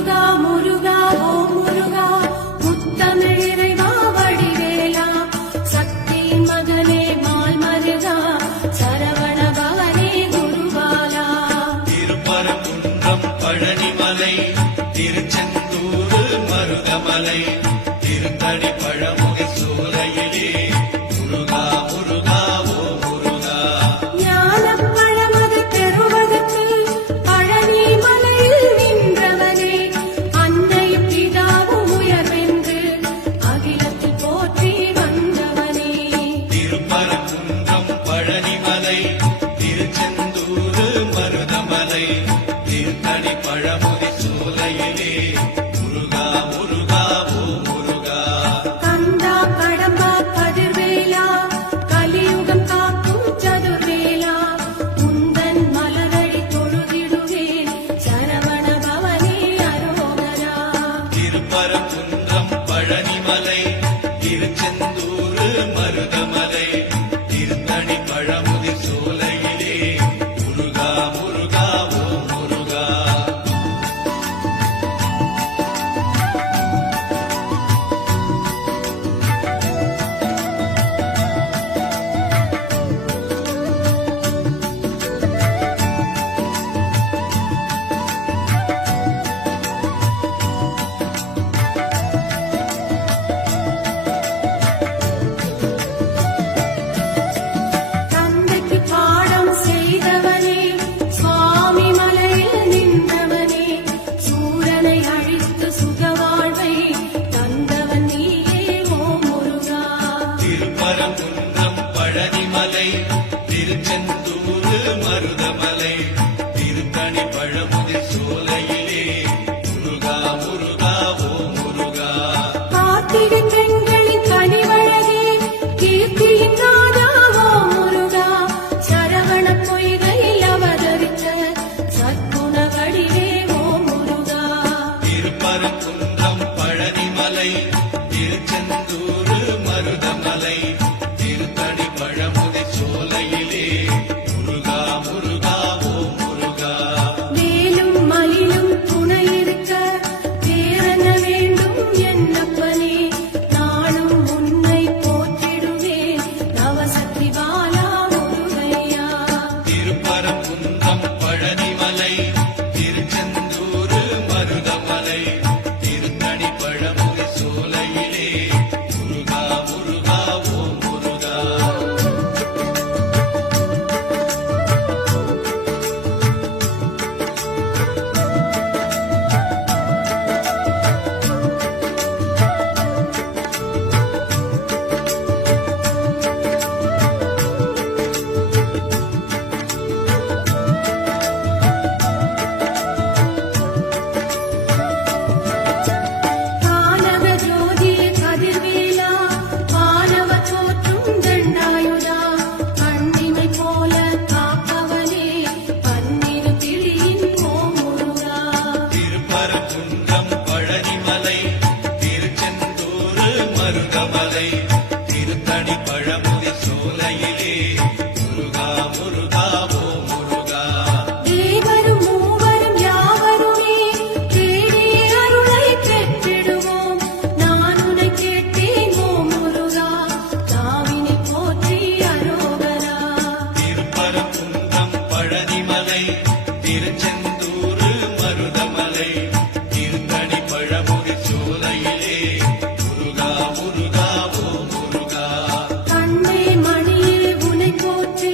முருகா முருகா ஓ முருகா முத்தமிழ் இறைவா வடிவேலா சக்தியின் மகனே மால் மருகா சரவண பவனே குருபாலா. திருப்பரங்குன்றம் பழனிமலை திருச்செந்தூர் மருதமலை திருத்தடி பழமுகை சோலையிலே முருகா முருகா ஓ முருகா. ஞானப் பழமது பெறுவதற்கு பழனி மலையில் நின்றவனே அன்னையும் பிதாவும் உயர்வென்று அகிலத்தில் போற்றி வந்தவனே. திருப்பரங்குன்றம் பழனிமலை திருச்செந்தூர் மருதமலை திருத்தடி பழமுகை சோலையிலே முருகா முருகா ஓ முருகா. கந்தா கடம்பா கதிர்வேலா கலியுகம் காக்கும் சதுர்வேலா உந்தன் மலரடி தொழுதிடுவேன் சரவண பவனே அரோகரா. திருப்பரங்குன்றம் பழனிமலை திருச்செந்தூர் மருதமலை திருத்தணி பழமுதி சோலையிலே முருகா முருகா ஓ முருகா. தந்தைக்கு பாடம் செய்தவனே சுவாமி மலையில் நின்றவனே சூரனை அழித்து சுகவாழ்வை தந்தவன் நீயே ஓ முருகா. திருப்பரங்குன்றம் பழனிமலை திருச்செந்தூர் மருதமலை திருத்தணி பழமுதி சோலையிலே முருகா முருகா ஓ முருகா. கார்த்திகை பெண்களின் கனிவழகே கீர்த்தியின் ராஜா ஓ முருகா சரவண பொய்கையில் அவதரித்த சற்குண வடிவே ஓ முருகா. திருப்பரங்குன்றம் பழனிமலை திருச்செந்தூர் மருதமலை திருத்தணி பழமுதி சோலையிலே முருகா முருகா ஓ முருகா. வேலும் மயிலும் துணை இருக்க வேறென்ன வேண்டும் என்னப்பனே நானும் உன்னை போற்றிடுவேன் நவசக்தி பாலா முருகையா. திருப்பரங்குன்றம் பழனிமலை திருச்செந்தூர் மருதமலை திருத்தணி பழமுதி சோலையிலே முருகா முருகா ஓ முருகா. கானக ஜோதிய கதிர்வேலா வானவ தோற்றும் தண்டாயுதா கண்ணிமை போல காப்பவனே பன்னிரு கிளியின் ஓ முருகா. திருப்பரங்குன்றம் பழனிமலை திருச்செந்தூர் மருதமலை திருத்தணி பழமுதி சோலையிலே முருகா முருகா ஓ முருகா. தேவரும் மூவரும் யாவருமே தேடிய அருளை பெற்றிடுவோம் நான் உன்னை கேட்டேன் ஓ முருகா தாவினை போற்றி அரோகரா. திருப்பரங்குன்றம் பழனிமலை திருச்செந்தூர் மருதமலை திருத்தணி பழமுதி சோலையிலே முருகா முருகா ஓ முருகா. கண்ணே மணியே உனை போற்றி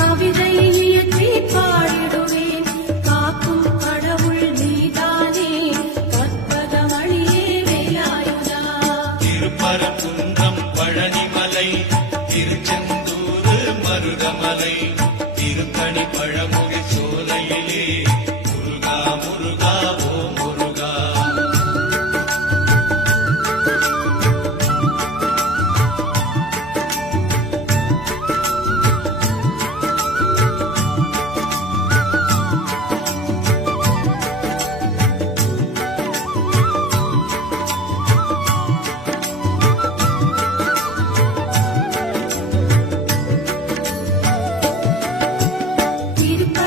கவிதை இயற்றி பாடிடுவேன் காக்கும் கடவுள் நீதானே கற்பகமணியே வேலாயுதா. திருப்பரங்குன்றம் பழனிமலை திருச்செந்தூர் மருதமலை திருத்தணி பழமுகை சோலையிலே முருகா முருகா ஓ முருகா. திருப்ப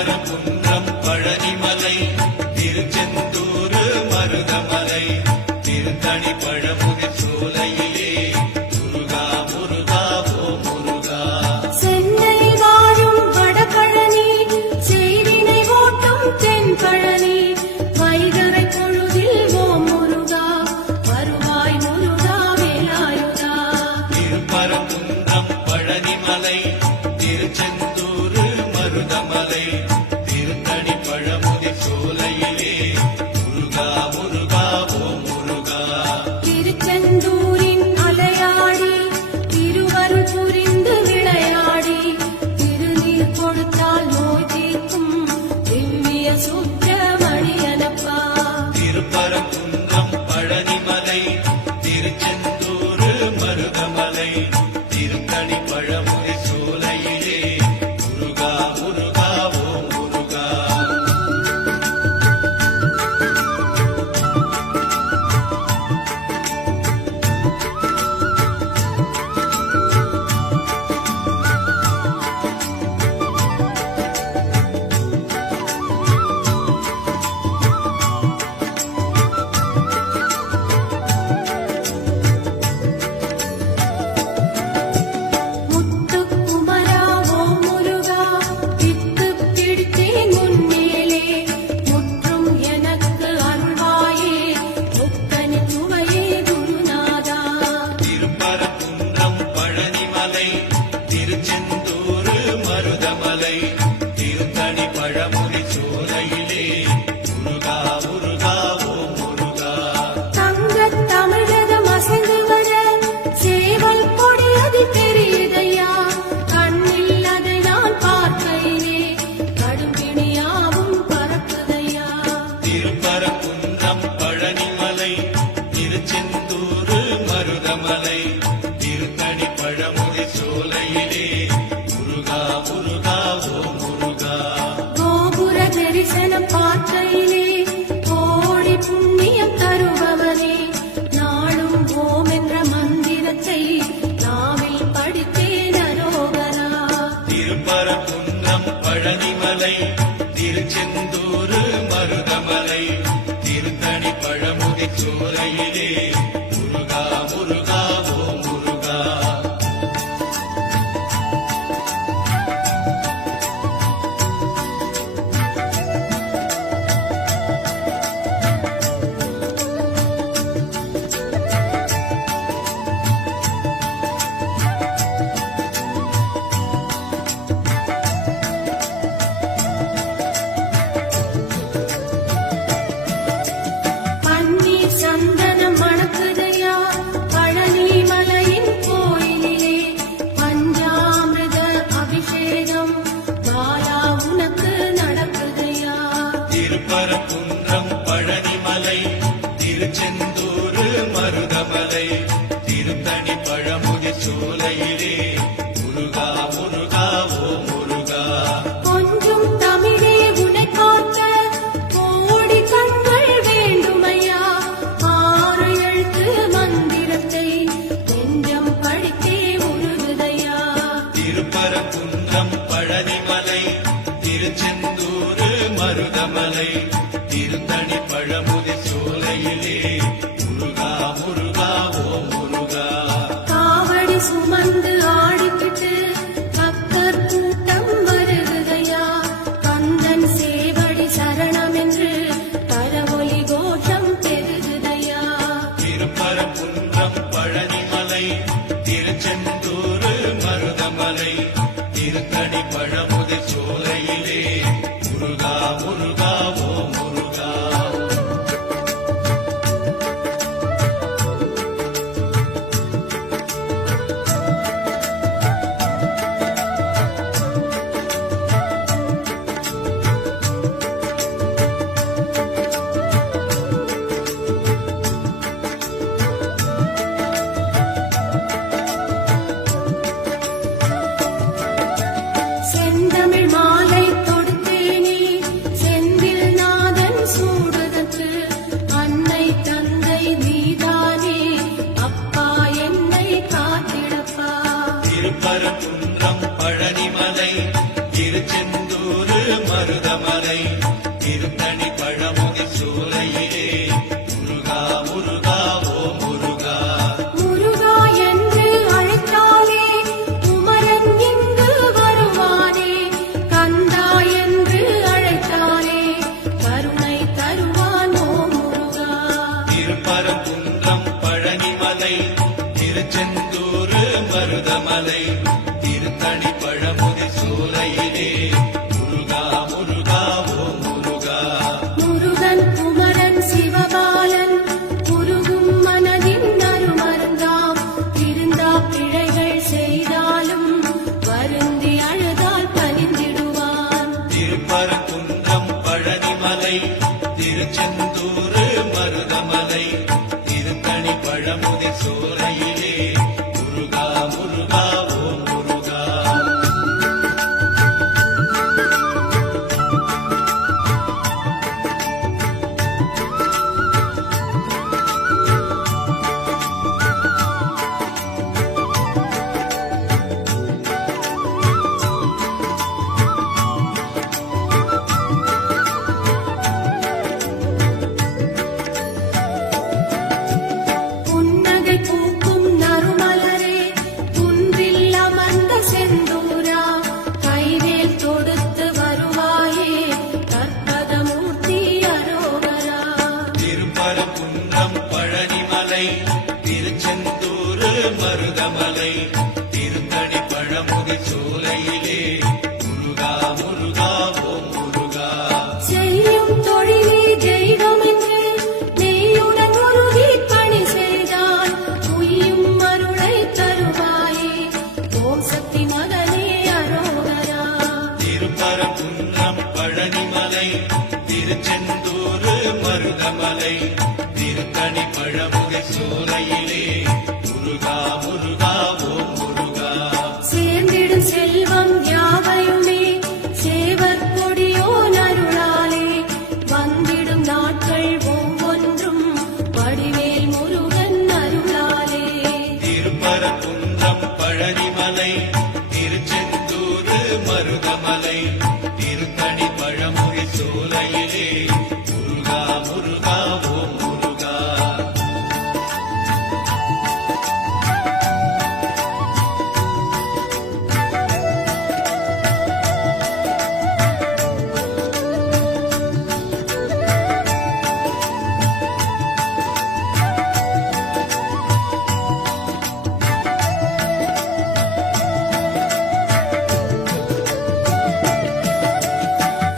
திருப்பரங்குன்றம் பழனிமலை திருச்செந்தூர் மருதமலை திருத்தணி பழமுதிர் சோலையிலே முருகா முருகா ஓ முருகா. சென்னையில் வாழும் வடபழனி செய்தினை ஓட்டும் தென்பழனி வைகரை பொழுதில் ஓம் முருகா வருவாய் முருகா வேலாயுதா. திருப்பரங்குன்றம் பழனிமலை திருச்செந்தூர் மருதமலை திருத்தணி பழமுதிர் சோலையிலே முருகா முருகா ஓ முருகா. திருச்செந்தூரின் அலையாடி திருவருள் புரிந்து விளையாடி திருநீர் கொடுத்தால் நோய் தீர்க்கும் திவ்ய சுப்பிரமணியனப்பா. திருப்பரங்குன்றம் பழனிமலை திருச்செந்தூர் மருதமலை திருத்தணி பழமுதிர் சோலையிலே முருகா முருகா ஓ முருகா. முத்துக்குமரா ஓ முருகா வித்துப் பிடித்தேன் உன்மேலே முற்றும் எனக்கு அருள்வாயே முக்கனி சுவையே குருநாதா. திருப்பரங்குன்றம் பழனிமலை திருச்செந்தூர் மருதமலை திருத்தணி பழமுதிர் சோலையிலே முருகா முருகா ஓ முருகா. தங்கத் தமிழகம் அசைந்து வர சேவல் கொடி அது தெரியுதையா கண்ணில் அதை நான் பார்க்கையிலே கடும்பிணியாவும் பறக்குதையா. திருப்பரங்குன்றம் பழனிமலை திருச்செந்தூர் மருதமலை திருத்தணி பழமுதிர் சோலையிலே முருகா முருகா ஓ முருகா. கோபுர தரிசனம் பார்க்கையிலே கோடி புண்ணியம் தருபவனே நாளும் ஓம் என்ற மந்திரத்தை நாவில் படித்தேன் அரோகரா. திருப்பரங்குன்றம் பழனிமலை திருச்செந்தூர் மருதமலை திருத்தணி பழமுதிர் சோலையிலே முருகா முருகா ஓ முருகா. பன்னீர் சந்தனம் மணக்குதையா பழனி மலையின் கோயிலிலே பஞ்சாமிர்த அபிஷேகம் பாலா உனக்கு நடக்குதையா. திருப்பரங்குன்றம் பழனிமலை திருச்செந்தூர் மருதமலை திருத்தணி பழமுதிர் சோலையிலே முருகா முருகா ஓ முருகா. கொஞ்சம் தமிழே உனை காக்க கோடி கண்கள் வேண்டுமையா ஆறு எழுத்து மந்திரத்தை நெஞ்சம் படித்தே உருகுதையா. திருப்பரங்குன்றம் பழனிமலை திருச்செந்தூர் மருதமலை திருத்தணி பழமுதிர் சோலையிலே முருகா முருகா ஓ முருகா. காவடி சுமந்து ஆடிக்கிட்டு பக்தர் கூட்டம் வருகுதையா கந்தன் சேவடி சரணம் என்று பரவொலி கோஷம் பெருகுதையா. திருப்பரங்குன்றம் பழனிமலை திருச்செந்தூர் மருதமலை திருத்தணி பழமுதிர் சோலையிலே முருகா முருகா ஓ முருகா. செந்தமிழ் மாலை தொடுத்தேனே மருதமலை திருத்தணி பழமுதி சோலையிலே முருகா முருகா ஓ முருகா முருகா என்று அழைத்தாலே குமரன் இங்கு வருவானே கந்தா என்று அழைத்தாலே கருணை தருவான் ஓ முருகா திருப்பரங்குன்றம் பழனிமலை திருச்செந்தூர் மருதமலை திருத்தணி பழமுதி சோலையிலே முருகா முருகா ஓ முருகா முருகன் குமரன் சிவபாலன் குருகும் மனதின் அருமருந்தாம் திருந்தா பிழைகள் செய்தாலும் வருந்தி அழுதால் பணிந்திடுவான் திருப்பரங்குன்றம் பழனிமலை திருச்செந்தூர் மருதமலை திருத்தணி பழமுதி சோலையிலே முருகா முருகா ஓ முருகா புன்னகை பூக்கும் நறுமலரே குன்றில் அமர்ந்த செந்தூரா கைவேல் தொடுத்து வருவாயே கற்பகமூர்த்தி அரோகரா திருப்பரங்குன்றம் பழனிமலை திருச்செந்தூர் மருதமலை திருத்தணி பழமுதி சோலையிலே முருகா முருகா ஓ முருகா செய்யும் தொழிலே தெய்வம் என்று நெய்யுடன் உருகி பணி செய்தால் உய்யும் அருளை தருவாயே ஓம் சக்தி மகனே அரோகரா திருப்பரங்குன்றம் பழனிமலை திருச்செந்தூர் மருதமலை திருத்தணி பழமுதி சோலையிலே முருகா முருகா ஓ முருகா சேர்ந்திடும் செல்வம் யாவையுமே சேவர் கொடியோ நருளாலே வந்திடும் நாட்கள் ஒவ்வொன்றும் வடிவேல் முருகன் அருளாலே திருப்பரங்குன்றம் பழனிமலை திருச்செந்தூர் மருதமலை திருத்தணி பழமுதி சோலையிலே முருகா முருகா ஓ முருகா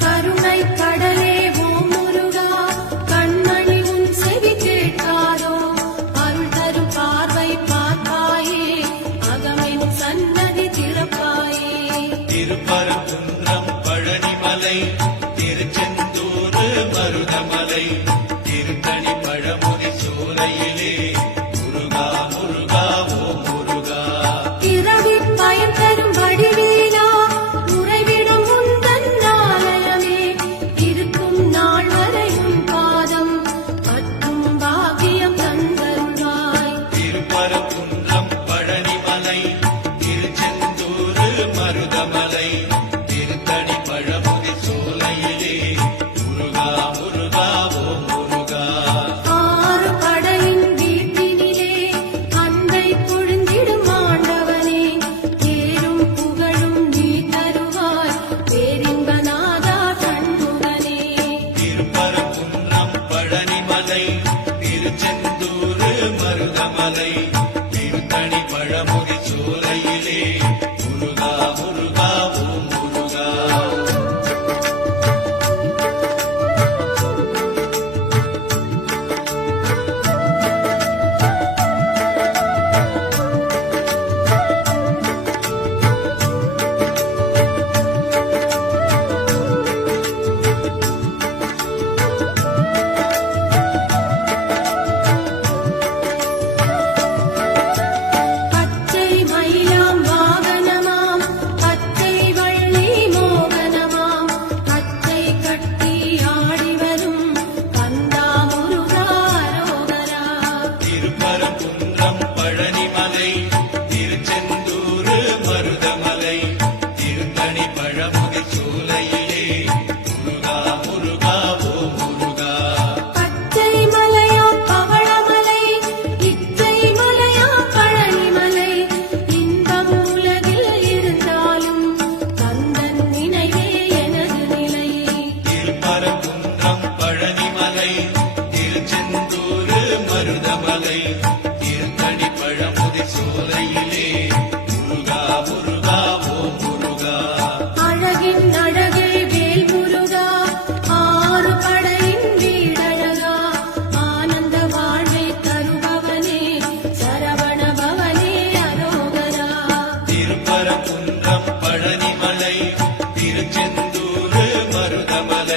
கருணை கடலே ஓ முருகா கண்மணி உன் செவி கேட்காதோ அருள் தரும் பார்வை பார்ப்பாயே அகமென் சன்னதி திறப்பாயே திருப்பரங்குன்றம் பழனிமலை திருச்செந்தூர் மருதமலை திருத்தணி பழமுதி சோலையிலே முருகா முருகா ஓ முருகா பிறவி பயன் தரும் வடிவேலா உறைவிடும் உந்தன் ஆலயமே இருக்கும் நாள் வரை உன் பாதம் பற்றும் பாக்கியம் தந்தருள்வாய் திருப்பரங்குன்றம் பழனிமலை திருச்செந்தூர் மருதமலை திருத்தணி பழமுதி சோலை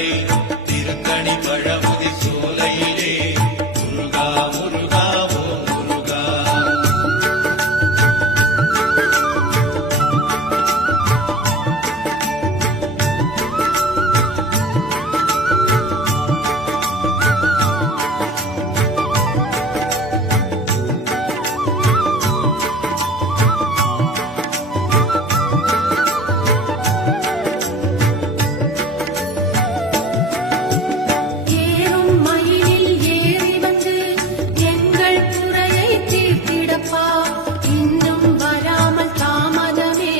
மருதமலை திருத்தணி பழமுதி சோலையிலே முருகா முருகா ஓம் முருகா. ஏறும் மயிலில் ஏறி வந்து எங்கள் குறையை தீர்த்திடப்பா. இன்னும் வராமல் தாமதமே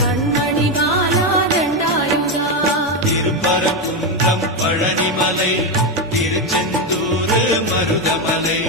கண்மணி மாலா தண்டாயுதா. திருப்பரங்குன்றம் பழனிமலை திருச்செந்தூர் மருதமலை